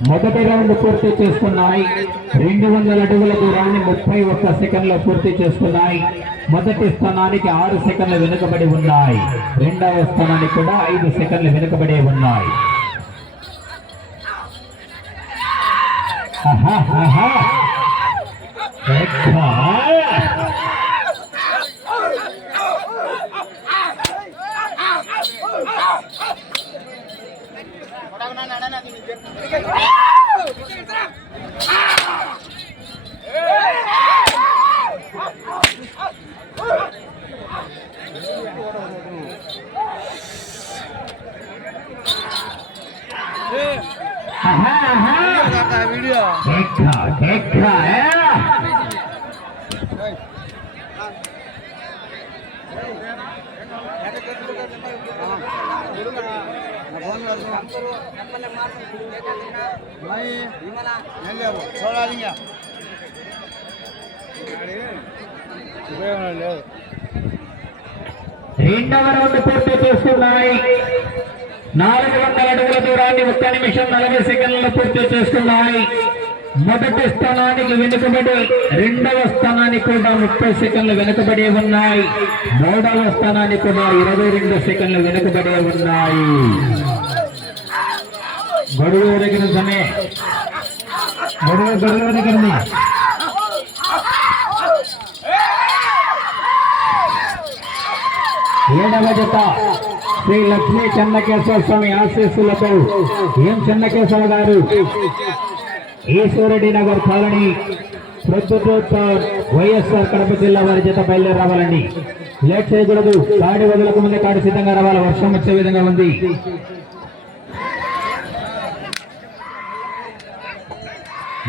మొదటి రౌండ్ పూర్తి చేసుకున్నాయి రెండు వందల అడుగుల దూరాన్ని ముప్పై ఒక్క సెకండ్లో పూర్తి చేసుకున్నాయి మొదటి స్థానానికి ఆరు సెకండ్లు వెనుకబడి ఉన్నాయి. రెండవ స్థానానికి కూడా ఐదు సెకండ్లు వెనుకబడి ఉన్నాయి. ఆహా, ఆహా. ఆహా, ఆహా. చూడాలి ఉపయోగం లేదు రెండవ రౌండ్ పూర్తి చేసుకున్నాయి. నాలుగు వందల అడుగుల దూరాన్ని ఒక్క నిమిషం నలభై సెకండ్లలో పూర్తి చేసుకున్నాయి. మొదటి స్థానానికి వెనుకబడి రెండవ స్థానానికి కూడా ముప్పై సెకండ్లు వెనుకబడి ఉన్నాయి. మూడవ స్థానానికి కూడా ఇరవై రెండు సెకండ్లు వెనుకబడి ఉన్నాయి. గడువు దగ్గర సమయ. గడువు గడువు దగ్గర ఏడవ జత శ్రీ లక్ష్మీ చెన్నకేశ్వర స్వామి ఆశీస్సులతో ఏం చెన్నకేశ్వర గారు? ఈశ్వరెడ్డి నగర్ కాలనీ ప్రొద్దుటూర్ వైఎస్ఆర్ కడప జిల్లా వారి జత బయలుదేరి రావాలండి. లేట్ చేయకూడదు. కాడి వదలకు ముందే కాడి సిద్ధంగా రావాలి. వర్షం వచ్చే విధంగా ఉంది.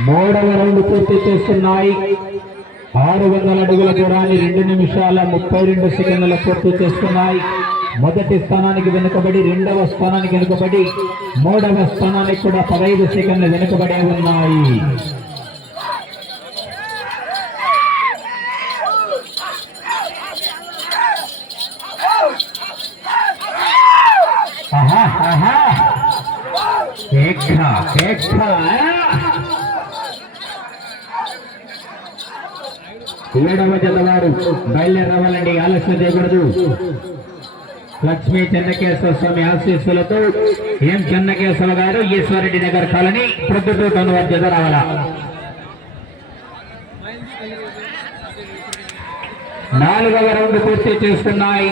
మూడవ రౌండ్ పూర్తి చేస్తున్నాయి. ఆరు వందల అడుగుల దూరాన్ని రెండు నిమిషాల ముప్పై రెండు సెకండ్ల పూర్తి చేస్తున్నాయి. మొదటి స్థానానికి వెనుకబడి రెండవ స్థానానికి వెనుకబడి మూడవ స్థానానికి కూడా పదహైదు సెకండ్లు వెనుకబడి ఉన్నాయి. ఆహా ఆహా. ఏడవ జత వారు ఆలస్యం చేయకూడదు. లక్ష్మీ చెన్నకేశ్వర స్వామి ఆశీస్సులతో ఎం చెన్నకేశ్వర గారు ఈశ్వరెడ్డి నగర్ కాలనీ ప్రొద్దుటూరు రావాల? జత నాలుగవ రౌండ్ పూర్తి చేస్తున్నాయి.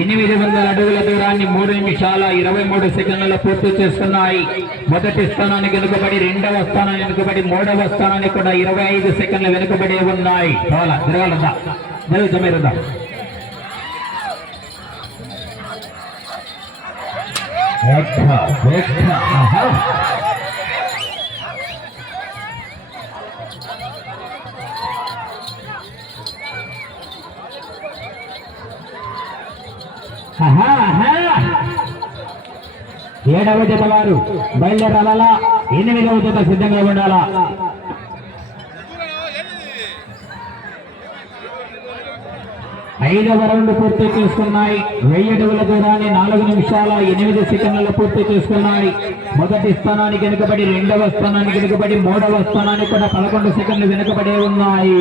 ఎనిమిది వందల అడుగుల దూరాన్ని మూడు నిమిషాల ఇరవై మూడు సెకండ్లలో పూర్తి చేస్తున్నాయి. మొదటి స్థానానికి వెనుకబడి రెండవ స్థానానికి వెనుకబడి మూడవ స్థానానికి కూడా ఇరవై ఐదు సెకండ్లు వెనుకబడి ఉన్నాయి. చాలా తిరగాలదా? జరుగుతా మీరుదా ఏడవ జత వారు బయలుదేరాలా? ఎనిమిదవ జత సిద్ధంగా ఉండాలా? ఐదవ రౌండ్ పూర్తి చేసుకున్నాయి. వెయ్యి అడుగుల దూరాన్ని నాలుగు నిమిషాల ఎనిమిది సెకండ్లలో పూర్తి చేసుకున్నాయి. మొదటి స్థానానికి వెనుకబడి రెండవ స్థానానికి వెనుకబడి మూడవ స్థానానికి కూడా పదకొండు సెకండ్లు వెనుకబడి ఉన్నాయి.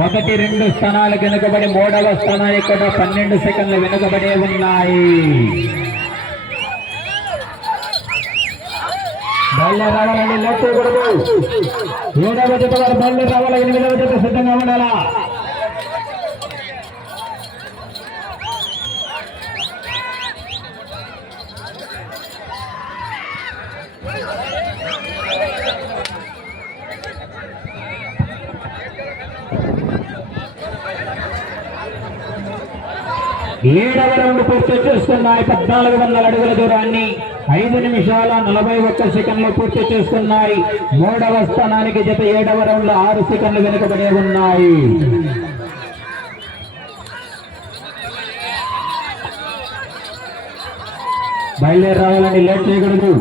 మొదటి రెండు స్థానాలు వెనుకబడి మూడవ స్థానానికి కూడా పన్నెండు సెకండ్లు వెనుకబడే ఉన్నాయి. బయలుదేరి రావాలండి లేకూడదు ఏడవ జత వారు బయలుదేరి రావాలా ఎనిమిదవ జత సిద్ధంగా ఉండాలా? ఏడవ రౌండ్ పూర్తి చేసుకున్నాయి. పద్నాలుగు వందల అడుగుల దూరాన్ని ఐదు నిమిషాల నలభై ఒక్క సెకండ్లు పూర్తి చేసుకున్నాయి. మూడవ స్థానానికి జత ఏడవ రౌండ్ ఆరు సెకండ్లు వెనుకబడి ఉన్నాయి. బయలుదేరి రావాలని లేట్ చేయకూడదు.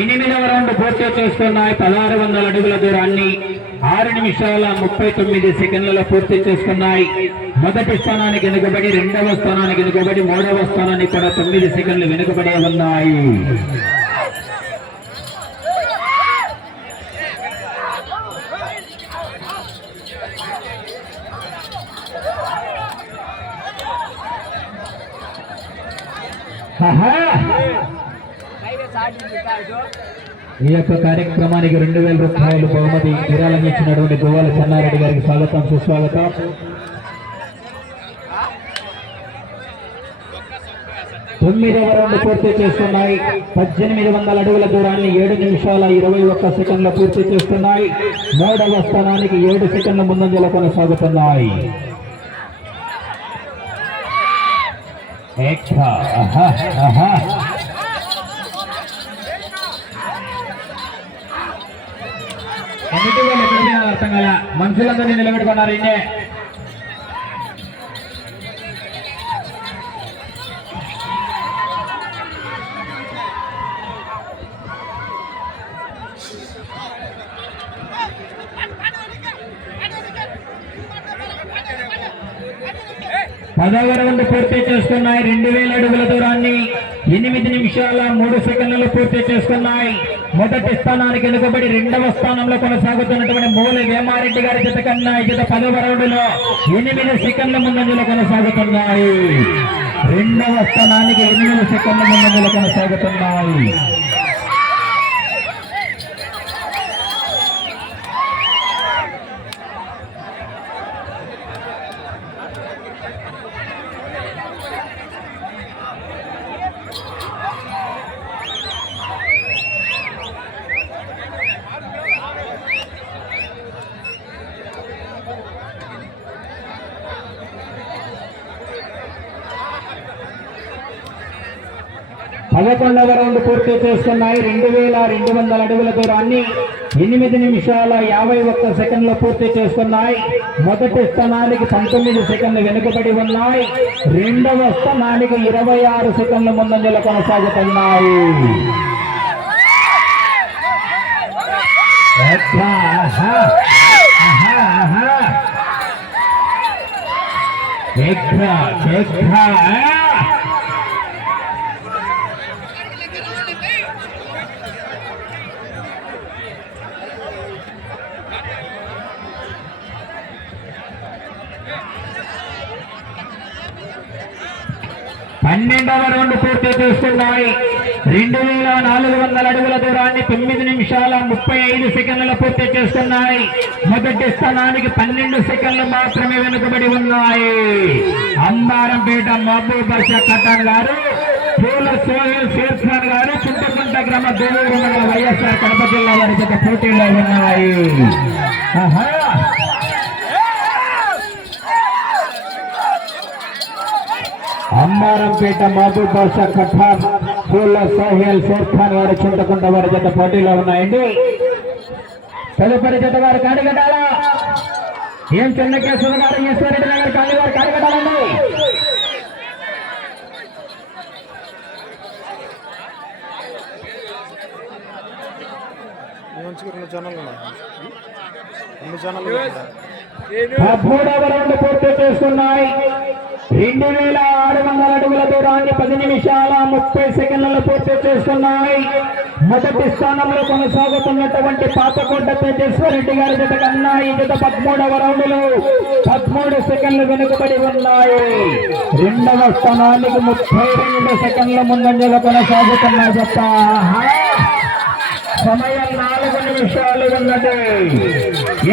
ఎనిమిదవ రౌండ్ పూర్తి చేసుకున్నాయి. పదహారు వందల అడుగుల దూరాన్ని ఆరు నిమిషాల ముప్పై తొమ్మిది సెకండ్లలో పూర్తి చేసుకున్నాయి. మొదటి స్థానానికి వెనుకబడి రెండవ స్థానానికి వెనుకబడి మూడవ స్థానానికి కూడా తొమ్మిది సెకండ్లు వెనుకబడి ఉన్నాయి. ఈ యొక్క కార్యక్రమానికి రెండు వేల రూపాయలు బహుమతి విరాళం ఇచ్చినటువంటి గోవాల చెన్నారెడ్డి గారికి స్వాగతం సుస్వాగతం. తొమ్మిదవ రౌండ్ పూర్తి చేస్తున్నాయి. పద్దెనిమిది వందల అడుగుల దూరాన్ని ఏడు నిమిషాల ఇరవై ఒక్క సెకండ్ల పూర్తి చేస్తున్నాయి. మూడవ స్థానానికి ఏడు సెకండ్ల ముందంజలో కొనసాగుతున్నాయి. ఆహా, ఆహా. కమిటీ వాళ్ళు ఎక్కడ తినాలి అర్థం కాల. మనుషులందరినీ నిలబెట్టుకున్నారు ఇన్నే. పదవ రౌండ్ పూర్తి చేసుకున్నాయి. రెండు వేల అడుగుల దూరాన్ని ఎనిమిది నిమిషాల మూడు సెకండ్లు పూర్తి చేసుకున్నాయి. మొదటి స్థానానికి వెనుకబడి రెండవ స్థానంలో కొనసాగుతున్నటువంటి మూల వేమారెడ్డి గారి జత కన్నా ఈ జత పదవ రౌండ్లో ఎనిమిది సెకండ్ల ముందంజలో కొనసాగుతున్నాయి. రెండవ స్థానానికి ఎనిమిది సెకండ్ల ముందంజలో కొనసాగుతున్నాయి. పదకొండవ రౌండ్ పూర్తి చేస్తున్నాయి. రెండు వేల రెండు వందల అడుగుల దూరాన్ని ఎనిమిది నిమిషాల యాభై ఒక్క సెకండ్లు పూర్తి చేస్తున్నాయి. మొదటి స్థానానికి పంతొమ్మిది సెకండ్లు వెనుకబడి ఉన్నాయి. రెండవ స్థానానికి ఇరవై ఆరు సెకండ్లు ముందంజలు కొనసాగుతున్నాయి. అచ్చా, ఆహా, ఆహా, రౌండ్ పూర్తి చేసుకున్నాయి రెండు వేల నాలుగు వందల అడుగుల దూరాన్ని తొమ్మిది నిమిషాల ముప్పై ఐదు సెకండ్ల పూర్తి చేస్తున్నాయి మొదటి స్థానానికి పన్నెండు సెకండ్లు మాత్రమే వెనుకబడి ఉన్నాయి. అంబారంపేట మహబూబ్ బాషా కట్టాన్ గారు పూల సోహెల్ షేర్ఖాన్ గారు చుట్టుకుంట గ్రామ దేవూరు వైఎస్ఆర్ కడప జిల్లా వారి పోటీలో ఉన్నాయి. ఆహా! అమ్మారంపేట మహబూబ్ బాషా ఖట్టాన్ పూల సోహెల్ షేర్ ఖాన్ వారి చుంటకుంట వారి జత పోటీలో ఉన్నాయండి. తదుపరి జత వారు కాడిగట్టాలా ఏం చెన్నకేశ్వర గారు ఈశ్వరెడ్డి నగర్ కాళీ వారు మూడవ రౌండ్ పూర్తి చేస్తున్నాయి రెండు వేల ఆరు వందల అడుగుల దూరాన్ని పది నిమిషాల ముప్పై సెకండ్లలో పూర్తి చేస్తున్నాయి. మొదటి స్థానంలో కొనసాగుతున్నటువంటి పాతకోట తేజేశ్వరరెడ్డి గారి జత కన్నా ఈ జత పదమూడవ రౌండ్లో పదమూడు సెకండ్లు వెనుకబడి ఉన్నాయి. రెండవ స్థానానికి ముప్పై రెండు సెకండ్ల ముందంజలో కొనసాగుతున్న జత. సమయం నాలుగు నిమిషాలు ఉన్నది.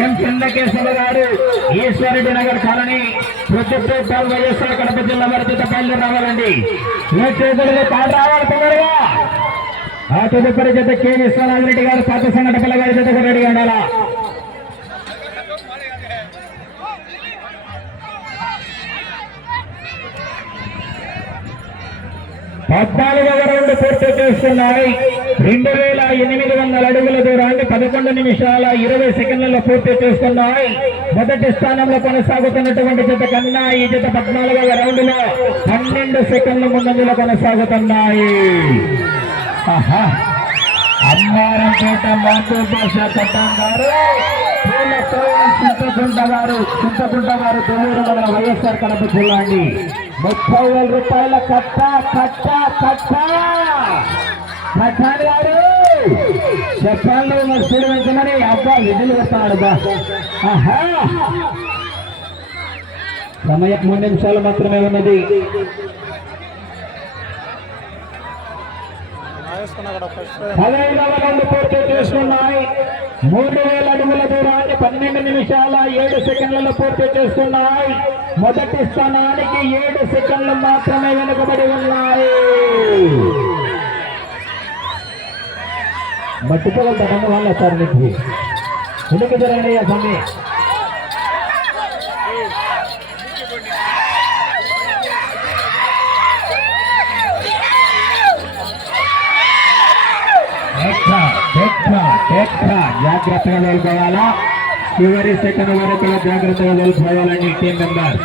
ఎం కేసులు గారు? ఈశ్వరెడ్డి నగర్ కాలనీ ప్రొద్దుటూరు వైఎస్ఆర్ కడప జిల్లా వారి జత రావాలండి. ఏ చేతులు పాట రావాలి తొందరగా. ఆ తదుపరి జత కె విశ్వనాథ్ రెడ్డి గారు పాత సంఘటపల్ల గారి జతకు రెడీ ఉండాలా? పద్నాలుగవ రౌండ్ పూర్తి చేస్తున్నాయి. రెండు వేల ఎనిమిది వందల అడుగుల దూరాన్ని పదకొండు నిమిషాల ఇరవై సెకండ్లలో పూర్తి చేస్తున్నాయి మొదటి స్థానంలో కొనసాగుతున్నటువంటి జత కన్నా ఈ జత పద్నాలుగవ రౌండ్లో పన్నెండు సెకండ్ల ముందంజలో కొనసాగుతున్నాయి. అమ్మారం కోట మాతృ భాష గారు. పూల తోయం చింతకుంట గారు చింతకుంట గారు వైఎస్ఆర్ కడప జిల్లా అండి ముప్పై వేల రూపాయల కట్ట కట్ట కట్ట! కట్టాలి గారు చెప్పాలి మరి వెళ్తున్నాడు అబ్బా విధులు వస్తున్నాడు ఆహా. సమయం మూడు నిమిషాలు మాత్రమే ఉన్నది. పదహైదవ పూర్తి చేస్తున్నాయి మూడు వేల అడుగుల దూరాన్ని పన్నెండు నిమిషాల ఏడు సెకండ్లలో పూర్తి చేస్తున్నాయి మొదటి స్థానానికి ఏడు సెకండ్లు మాత్రమే వెనుకబడి ఉన్నాయి. మట్టుకోగల తన వాళ్ళు వస్తారు నీకు ఎందుకు జరగండి స్వామి జాగ్రత్తగా వెళ్ళిపోవాలా? చివరి సెకండ్ వరకు జాగ్రత్తగా వెళ్ళిపోవాలని టీం మెంబర్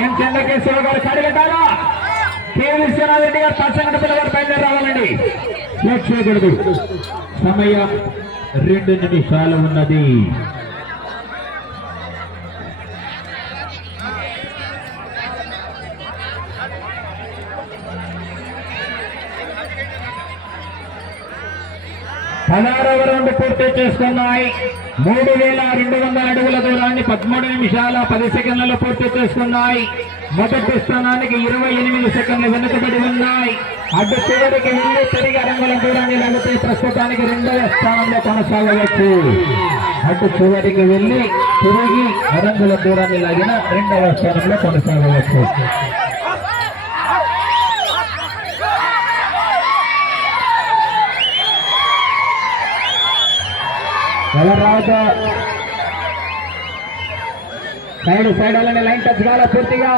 ఏం చంద్రకేశ్వర గారు? కడిగట్టాలా? కే విశ్వనాథరెడ్డి గారు పచ్చగడ్డ పిల్లగారు బయలుదేరి రావాలండి. చేయకూడదు సమయం రెండు నిమిషాలు ఉన్నది. పదహారవ రౌండ్ పూర్తి చేసుకున్నాయి. మూడు వేల రెండు వందల అడుగుల దూరాన్ని పదమూడు నిమిషాల పది సెకండ్లలో పూర్తి చేసుకున్నాయి. మొదటి స్థానానికి ఇరవై ఎనిమిది సెకండ్లు వెనుకబడి ఉన్నాయి. అడ్డు చివరికి వెళ్ళి తిరిగి అరంగులం దూరాన్ని లాగితే ప్రస్తుతానికి రెండవ స్థానంలో కొనసాగవచ్చు. అటు చివరికి వెళ్ళి తిరిగి అరంగుల దూరాన్ని లాగిన రెండవ స్థానంలో కొనసాగవచ్చు. ఎవరు సైడ్ సైడ్ వెళ్ళండి లైన్ టచ్ కావాలి పూర్తిగా.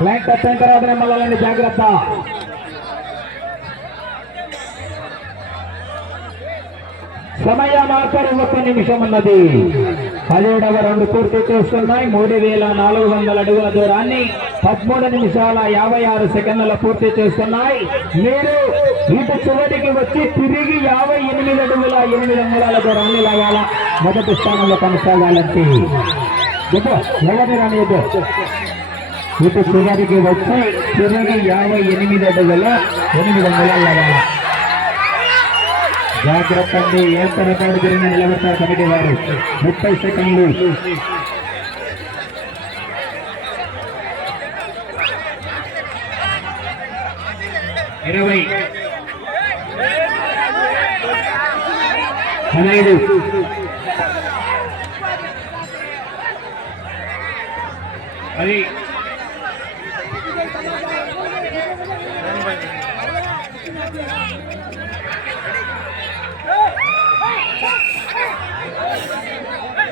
లైన్ టచ్ అయిన మళ్ళీ జాగ్రత్త. సమయ మాత్రం ఒక్క నిమిషం ఉన్నది. పదిహేడవ రెండు పూర్తి చేస్తున్నాయి. మూడు వేల నాలుగు వందల అడుగుల దూరాన్ని పదమూడు నిమిషాల యాభై ఆరు సెకండ్ల పూర్తి చేస్తున్నాయి. మీరు ఇటు చివరికి వచ్చి తిరిగి యాభై ఎనిమిది అడుగుల ఎనిమిది అంగుళాల దూరాన్ని లాగాల. మొదటి స్థానంలో కొనసాగాలంటే. చెప్పు ఎవరిని ఇటు చివరికి వచ్చి తిరిగి యాభై ఎనిమిది అడుగుల ఎనిమిది వందల జాగ్రత్త అండి ఏం పొరపాటు జరిగిన నిలబడతారు కమిటీ వారు? ముప్పై సెకండ్లు. ఇరవై. పదహైదు. అది